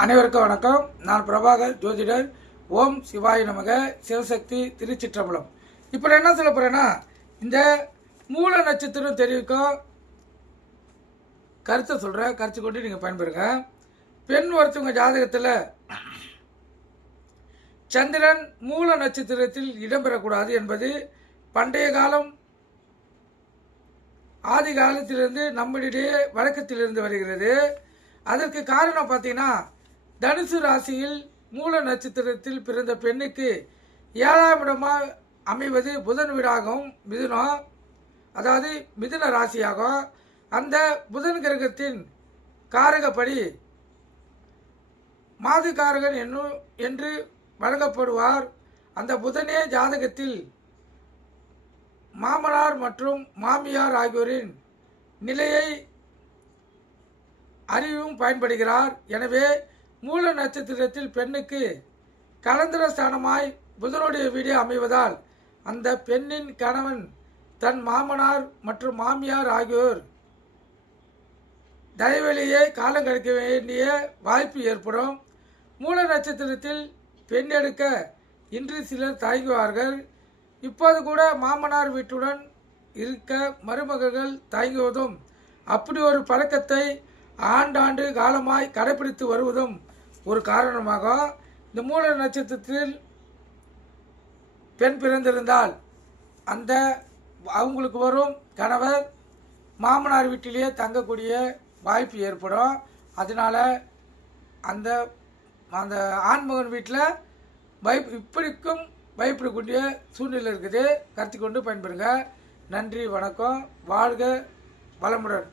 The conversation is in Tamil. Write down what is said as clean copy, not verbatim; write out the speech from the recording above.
அனைவருக்கும் வணக்கம். நான் பிரபாகர் ஜோதிடர். ஓம் சிவாய நமக. சிவசக்தி திருச்சிற்றம்பலம். இப்போ நான் என்ன சொல்ல போகிறேன்னா, இந்த மூல நட்சத்திரம் தெரிவிக்கும் கருத்தை சொல்கிறேன். கருத்து கொண்டு நீங்கள் பயன்பெறுங்க. பெண் ஒருத்தவங்க ஜாதகத்தில் சந்திரன் மூல நட்சத்திரத்தில் இடம்பெறக்கூடாது என்பது பண்டைய காலம் ஆதி காலத்திலிருந்து நம்மளிடையே வழக்கத்திலிருந்து வருகிறது. அதற்கு காரணம் பார்த்தீங்கன்னா, தனுசு ராசியில் மூல நட்சத்திரத்தில் பிறந்த பெண்ணுக்கு 7ஆம் இடமாக அமைவது புதன் வீடாகவும் மிதுனம், அதாவது மிதுன ராசியாகும். அந்த புதன் கிரகத்தின் காரகப்படி மாதுகாரகன் என்று வழங்கப்படுவார். அந்த புதனே ஜாதகத்தில் மாமனார் மற்றும் மாமியார் ஆகியோரின் நிலையை அறிவும் பயன்படுகிறார். எனவே மூல நட்சத்திரத்தில் பெண்ணுக்கு கலந்தர ஸ்தானமாய் புதனுடைய வீடு அமைவதால் அந்த பெண்ணின் கணவன் தன் மாமனார் மற்றும் மாமியார் ஆகியோர் தயவெளியே காலம் கழிக்க வேண்டிய வாய்ப்பு ஏற்படும். மூல நட்சத்திரத்தில் பெண் எடுக்க இன்று சிலர் தயங்குவார்கள். இப்போது கூட மாமனார் வீட்டுடன் இருக்க மருமகள்கள் தயங்குவதும், அப்படி ஒரு பழக்கத்தை ஆண்டாண்டு காலமாய் கடைபிடித்து வருவதும் ஒரு காரணமாக இந்த மூல நட்சத்திரத்தில் பெண் பிறந்திருந்தால் அந்த அவங்களுக்கு வரும் கணவர் மாமனார் வீட்டிலேயே தங்கக்கூடிய வாய்ப்பு ஏற்படும். அதனால் அந்த அந்த ஆண்மகன் வீட்டில் இப்படிக்கும் பயப்படக்கூடிய சூழ்நிலை இருக்குது. கருத்து கொண்டு பயன்பெறுங்க. நன்றி, வணக்கம். வாழ்க வளமுடன்.